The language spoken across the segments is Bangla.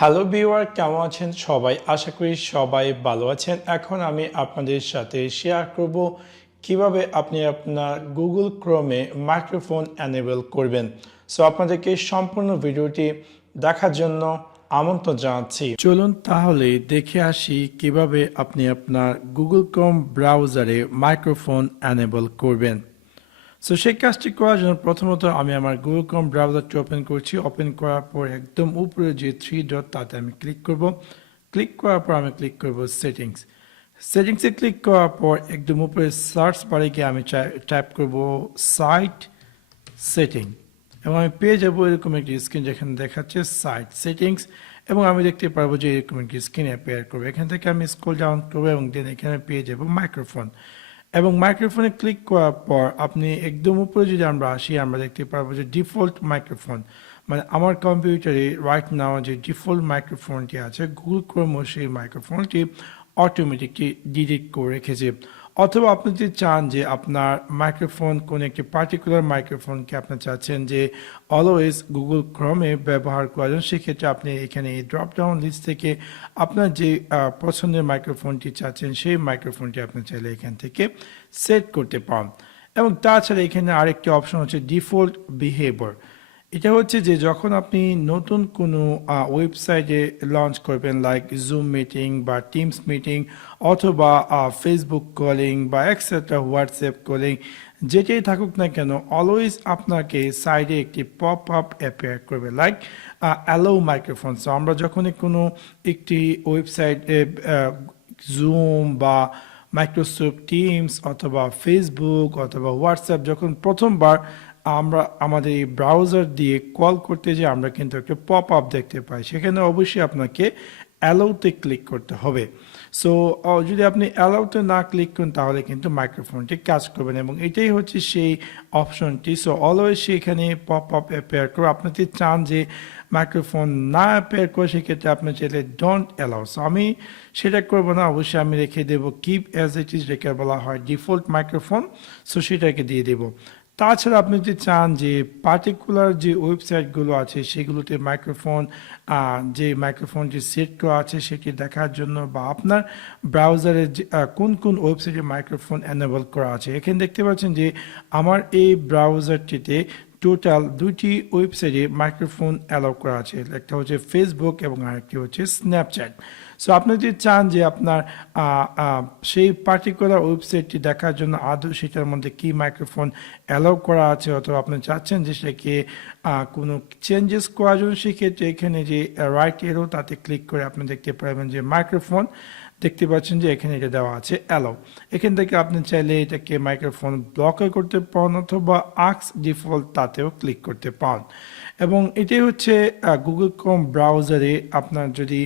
হ্যালো ভিউয়ার, কেমন আছেন সবাই? আশা করি সবাই ভালো আছেন। এখন আমি আপনাদের সাথে শেয়ার করব কিভাবে আপনি আপনার গুগল ক্রোমে মাইক্রোফোন এনেবল করবেন। সো আপনাদেরকে সম্পূর্ণ ভিডিওটি দেখার জন্য আমন্ত্রণ জানাচ্ছি। চলুন তাহলে দেখে আসি কিভাবে আপনি আপনার গুগল ক্রোম ব্রাউজারে মাইক্রোফোন এনেবল করবেন। সো সেই কাজটি করার জন্য প্রথমত আমি আমার গুগল ক্রোম ব্রাউজারটি ওপেন করছি। ওপেন করার পর একদম উপরে যে 3 ডট তাতে আমি ক্লিক করব। ক্লিক করার পর আমি ক্লিক করব সেটিংসে ক্লিক করার পর একদম উপরে সার্চ বারে গিয়ে আমি টাইপ করব সাইট সেটিং এবং আমি পেয়ে যাবো এরকম একটি স্ক্রিন যেখানে দেখাচ্ছে সাইট সেটিংস এবং আমি দেখতে পারবো যে এরকম একটি স্ক্রিন অ্যাপিয়ার করবে। এখান থেকে আমি স্ক্রল ডাউন করবো এবং দেন এখানে পেয়ে যাবো মাইক্রোফোন এবং মাইক্রোফোনে ক্লিক করার পর আপনি একদম উপরে যদি আমরা আসি আমরা দেখতে পারবো যে ডিফল্ট মাইক্রোফোন, মানে আমার কম্পিউটারে রাইট নাও যে ডিফল্ট মাইক্রোফোনটি আছে গুগল ক্রোম সেই মাইক্রোফোনটি অটোমেটিকলি ডিলিট করে রেখেছে। অথবা আপনি যদি চান যে আপনার মাইক্রোফোন কোন একটি পার্টিকুলার মাইক্রোফোনকে আপনি চাচ্ছেন যে অলওয়েজ গুগল ক্রোমে ব্যবহার করেন, সেক্ষেত্রে আপনি এখানে এই ড্রপ ডাউন লিস্ট থেকে আপনার যে পছন্দের মাইক্রোফোনটি চাচ্ছেন সেই মাইক্রোফোনটি আপনি চাইলে এখান থেকে সেট করতে পারেন। এবং তাছাড়া এখানে আরেকটি অপশন হচ্ছে ডিফল্ট বিহেভিয়ার। এটা হচ্ছে যে যখন আপনি নতুন কোনো ওয়েবসাইটে লঞ্চ করবেন লাইক জুম মিটিং বা টিমস মিটিং অথবা ফেসবুক কলিং বা এক্সেট্রা হোয়াটসঅ্যাপ কলিং, যেটাই থাকুক না কেন অলওয়েজ আপনাকে সাইডে একটি পপ আপ অ্যাপিয়ার করবে লাইক অ্যালো মাইক্রোফোন। সো আমরা যখনই কোনো একটি ওয়েবসাইটে জুম বা মাইক্রোসফট টিমস অথবা ফেসবুক অথবা হোয়াটসঅ্যাপ যখন প্রথমবার আমরা আমাদের এই ব্রাউজার দিয়ে কল করতে যে আমরা কিন্তু একটা পপ আপ দেখতে পাই, সেখানে অবশ্যই আপনাকে অ্যালাউতে ক্লিক করতে হবে। সো যদি আপনি অ্যালাউতে না ক্লিক করেন তাহলে কিন্তু মাইক্রোফোনটি কাজ করবে না এবং এটাই হচ্ছে সেই অপশনটি। সো অলওয়েজ সেখানে পপ আপ অ্যাপেয়ার করে। আপনি যদি চান যে মাইক্রোফোন না অ্যাপেয়ার করে সেক্ষেত্রে আপনি চাইলে ডোন্ট অ্যালাউ। সো আমি সেটা করবো না, অবশ্যই আমি রেখে দেবো কিপ অ্যাজ ইট ইজ, রেখে বলা হয় ডিফল্ট মাইক্রোফোন। সো সেটাকে দিয়ে দেবো। তাছাড়া আপনি যদি চান যে পার্টিকুলার যে ওয়েবসাইটগুলো আছে সেগুলোতে মাইক্রোফোন যে মাইক্রোফোনটি সেট করা আছে সেটি দেখার জন্য বা আপনার ব্রাউজারে কোন কোন ওয়েবসাইটে মাইক্রোফোন এনেবল করা আছে, এখানে দেখতে পাচ্ছেন যে আমার এই ব্রাউজারটিতে টোটাল দুইটি ওয়েবসাইটে মাইক্রোফোন অ্যালাউ করা আছে। একটা হচ্ছে ফেসবুক এবং আরেকটি হচ্ছে স্ন্যাপচ্যাট। সো আপনি যদি চান যে আপনার সেই পার্টিকুলার ওয়েবসাইটটি দেখার জন্য আদৌ সেটার মধ্যে কি মাইক্রোফোন অ্যালাউ করা আছে অথবা আপনি চাচ্ছেন যে সেটাকে কোনো চেঞ্জেস করার জন্য, সেক্ষেত্রে এখানে যে রাইট এরো তাতে ক্লিক করে আপনি দেখতে পারবেন যে মাইক্রোফোন দেখতে পাচ্ছেন যে এখানে এটা দেওয়া আছে অ্যালাউ। এখান থেকে আপনি চাইলে এটাকে মাইক্রোফোন ব্লকও করতে পারেন অথবা আক্স ডিফল্ট তাতেও ক্লিক করতে পারেন। এবং এটাই হচ্ছে গুগল ক্রোম ব্রাউজারে আপনার যদি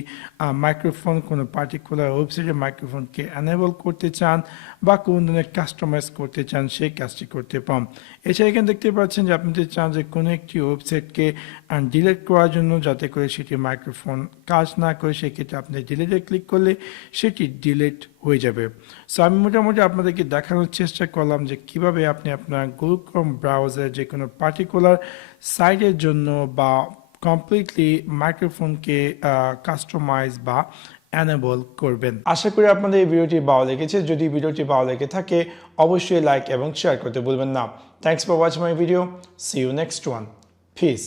মাইক্রোফোন কোনো পার্টিকুলার ওয়েবসাইটে মাইক্রোফোনকে এনেবল করতে চান বা কোন ধরনের কাস্টমাইজ করতে চান সেই কাজটি করতে পান। এছাড়া এখানে দেখতে পাচ্ছেন যে আপনি যদি চান যে কোনো একটি ওয়েবসাইটকে ডিলিট করার জন্য যাতে করে সেটি মাইক্রোফোন কাজ না করে, সেক্ষেত্রে আপনি ডিলিটে ক্লিক করলে সেটি ডিলিট হয়ে যাবে। সো আমি মোটামুটি আপনাদেরকে দেখানোর চেষ্টা করলাম যে কিভাবে আপনি আপনার গুগল ক্রোম ব্রাউজার যে কোনো পার্টিকুলার সাইটের জন্য বা কমপ্লিটলি মাইক্রোফোনকে কাস্টমাইজ বা এনেবল করবেন। আশা করি আপনাদের এই ভিডিওটি ভালো লেগেছে। যদি ভিডিওটি ভালো লেগে থাকে অবশ্যই লাইক এবং শেয়ার করতে ভুলবেন না। Thanks for watching my video. See you next one. Piece.